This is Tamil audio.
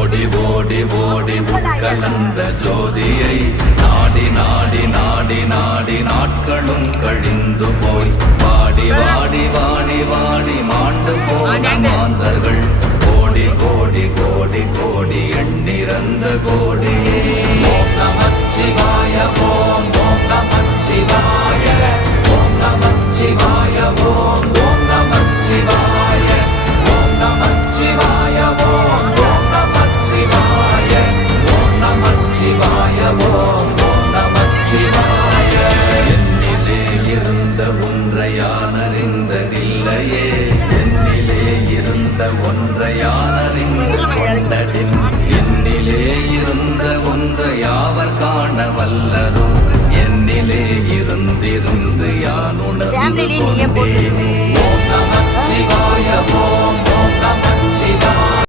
ஓடி ஓடி ஓடி உட்கலந்த ஜோதியை நாடி நாடி நாடி நாடி நாட்களும் கழிந்து போய் வாடி வாடி வாடி வாடி மாண்டு போன மாந்தர்கள் கோடி கோடி கோடி கோடி எண்ணிறந்த கோடி. ஓம் நமச்சிவாய ஓம் ஓம் நமச்சிவாய ஓம் நமச்சிவாய ஓம் ஓம் நமச்சிவாய ஓம் நமச்சிவாய ஓம் ஓம் நமச்சிவாய ஓம் நமச்சிவாய ஓம் ஓம் நமச்சிவாய. என்னிலே இருந்த ஒன்றை யான் அறிந்ததில்லையே, என்னிலே இருந்த ஒன்றை யான் அறிந்து கொண்டடின், என்னிலே இருந்த ஒன்றை யாவர் காண வல்லரோ, என்னிலே இருந்திருந்து யான் உணர்ந்து கொண்டேனே.